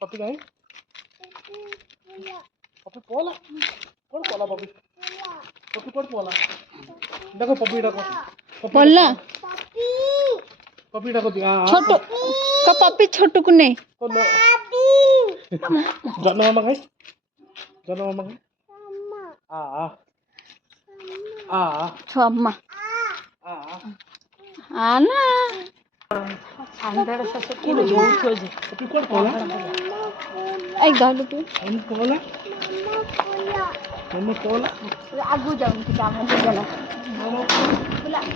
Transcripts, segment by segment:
puppy कहीं puppy पोला कौन पोला puppy puppy कौन पोला देखो पपी डाको बोलना पपी डाको दिया छोटू का पपी छोटू को नहीं कौन जानो मामा कहीं आ छो अम्मा आ आना पपी कौन पोला आई गालू तू हम पोला मम्मा पोला आगू जाऊँ कि काम हो गया बोला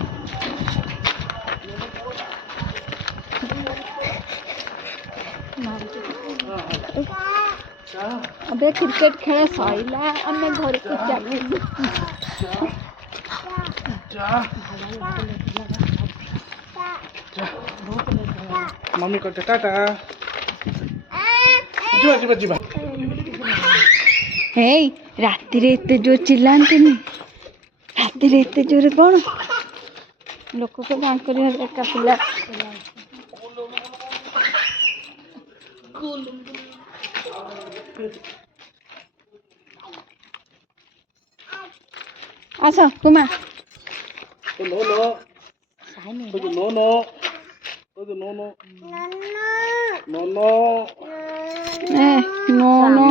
अबे क्रिकेट खेल सैला आम घर को चलू मम्मी को टाटा जीवा जीवा जीवा हे राति रे एते जो चिल्लाते नहीं राति रे एते जोरे कौन लोक को काम करिया एका पिला आसा कुमा no no no no no no no no ए नो नो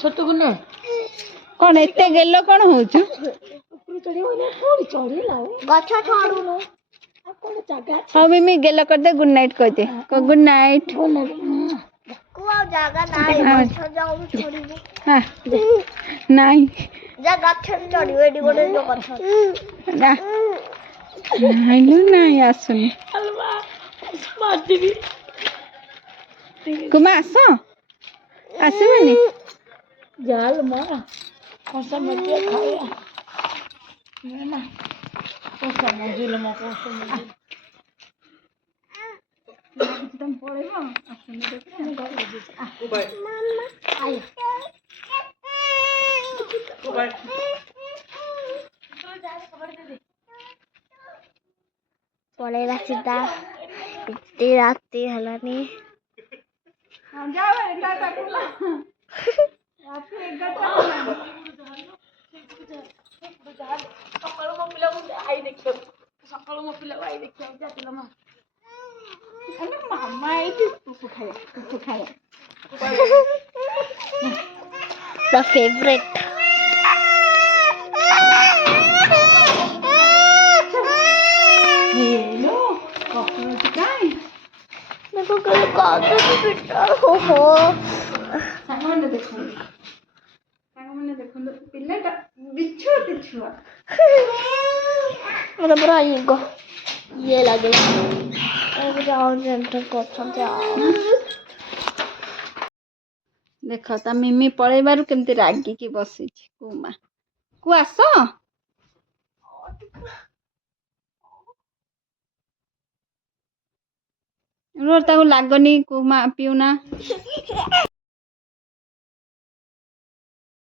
छोटू को ना कौन एते गेलो कौन होचु गछ छाड़ू हाँ मिमी गेलो कर दे गुड नाइट कह दे गुड नाइट जागा नाई गछ जाऊ छोड़ीबो हाँ नहीं जा गछ चढ़िबो एडी गोटे जो गछ ना आइलु नहीं आसुनी मारदिबी कुमा आस आसबनी जाल मारा कौन मजे खाया ना कौन मजे मा कौन मजे तुम पड़ेबो आसुनी देखो बाय मम्मा आय बाय पळेला सीधा इतनी राती हलानी हां जाओ एटा टाकुला रात में 11 सकाळू मो पिला आई देखियो सकाळू मो पिला आई देखियो जातिला मा अरे मामा एटी तू खाया द फेवरेट हेलो कॉकरोच काय देखो कल कागज बेटा हो सामने देखो पिल्लाटा बिच्छू छुआ मेरा बड़ा ये लगे जाओ जेंटल पसंद देख ता मिमी पळेबारु केमती रागी की बसी कुमा कु आस रोर ताऊ लागनी कुमा पिउना